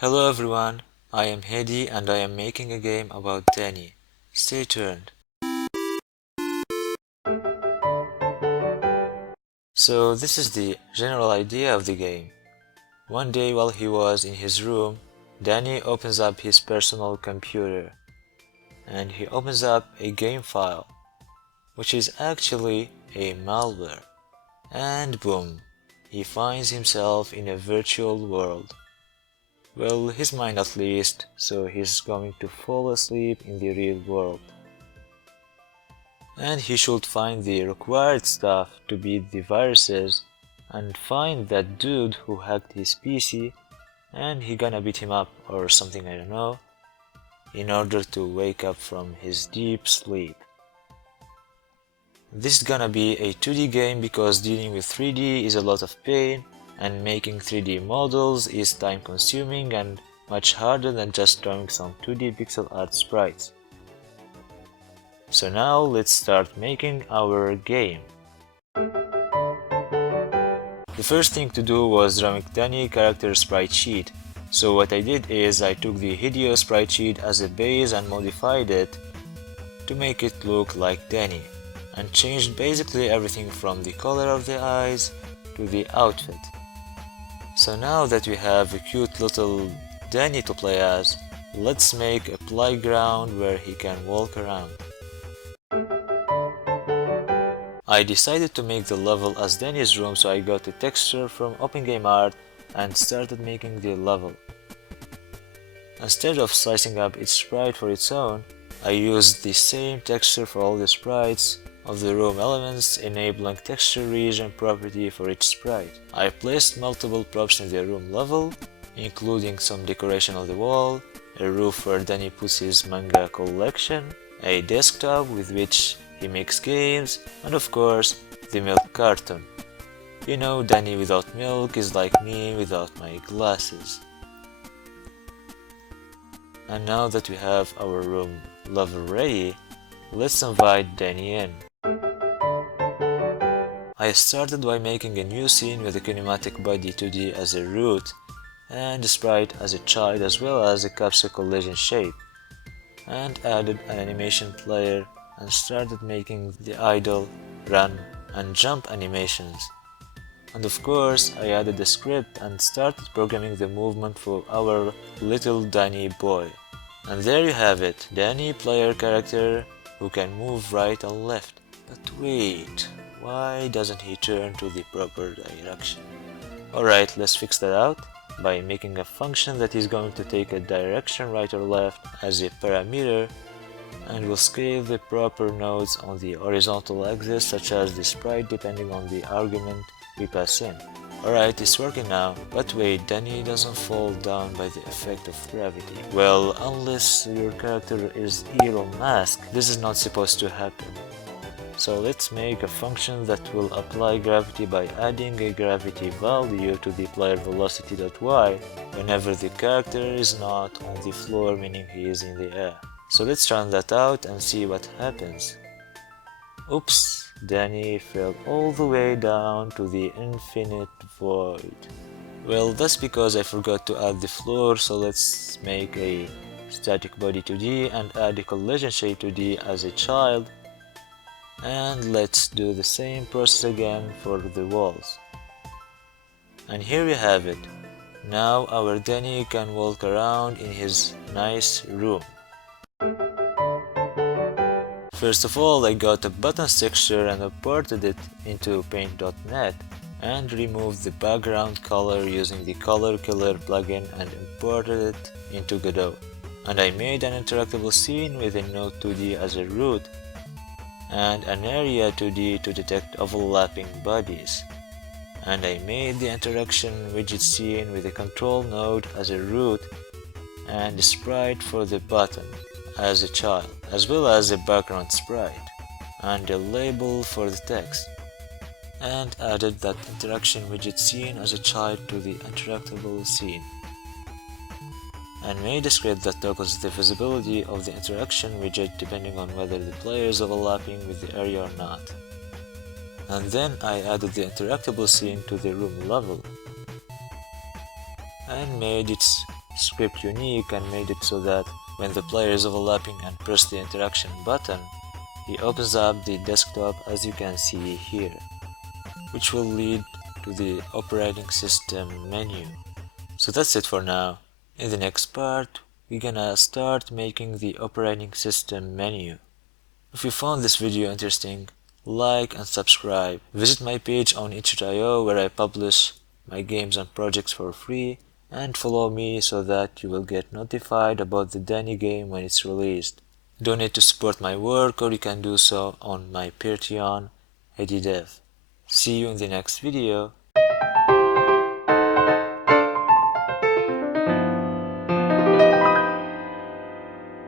Hello everyone, I am Hedi and I am making a game about Dani. Stay tuned. So this is the general idea of the game. One day while he was in his room, Dani opens up his personal computer and he opens up a game file, which is actually a malware. And boom, he finds himself in a virtual world. Well, his mind at least, so he's going to fall asleep in the real world. And he should find the required stuff to beat the viruses and find that dude who hacked his PC and he gonna beat him up or something, I don't know, in order to wake up from his deep sleep. This is gonna be a 2D game because dealing with 3D is a lot of pain and making 3D models is time consuming and much harder than just drawing some 2D pixel art sprites. So now let's start making our game. The first thing to do was drawing Dani character sprite sheet. So what I did is I took the Hideo sprite sheet as a base and modified it to make it look like Dani and changed basically everything from the color of the eyes to the outfit. So now that we have a cute little Dani to play as, let's make a playground where he can walk around. I decided to make the level as Dani's room, so I got a texture from OpenGameArt and started making the level. Instead of slicing up each sprite for its own, I used the same texture for all the sprites of the room elements, enabling texture region property for each sprite. I placed multiple props in the room level, including some decoration on the wall, a roof where Dani puts his manga collection, a desktop with which he makes games, and of course, the milk carton. You know, Dani without milk is like me without my glasses. And now that we have our room level ready, let's invite Dani in. I started by making a new scene with a kinematic body 2D as a root, and a sprite as a child as well as a capsule collision shape, and added an animation player and started making the idle, run, and jump animations. And of course, I added a script and started programming the movement for our little Dani boy. And there you have it, Dani player character who can move right and left. But wait, why doesn't he turn to the proper direction? Alright, let's fix that out by making a function that is going to take a direction right or left as a parameter, and will scale the proper nodes on the horizontal axis such as the sprite depending on the argument we pass in. Alright, it's working now, but wait, Dani doesn't fall down by the effect of gravity. Well, unless your character is Elon Musk, this is not supposed to happen. So let's make a function that will apply gravity by adding a gravity value to the player velocity.y whenever the character is not on the floor, meaning he is in the air. So let's run that out and see what happens. Oops, Dani fell all the way down to the infinite void. Well, that's because I forgot to add the floor, so let's make a static body 2D and add a collision shape 2D as a child. And let's do the same process again for the walls. And here we have it. Now our Dani can walk around in his nice room. First of all, I got a buttons texture and imported it into paint.net and removed the background color using the color killer plugin and imported it into Godot. And I made an interactable scene with a node 2D as a root and an area 2D to detect overlapping bodies. And I made the interaction widget scene with a control node as a root and a sprite for the button as a child, as well as a background sprite and a label for the text, and added that interaction widget scene as a child to the interactable scene, and made a script that toggles the visibility of the interaction widget depending on whether the player is overlapping with the area or not. And then I added the interactable scene to the room level and made its script unique and made it so that when the player is overlapping and press the interaction button, he opens up the desktop as you can see here, which will lead to the operating system menu. So that's it for now. In the next part, we're gonna start making the operating system menu. If you found this video interesting, like and subscribe. Visit my page on itch.io where I publish my games and projects for free, and follow me so that you will get notified about the Dani game when it's released. Donate to support my work, or you can do so on my Patreon, Dev. See you in the next video.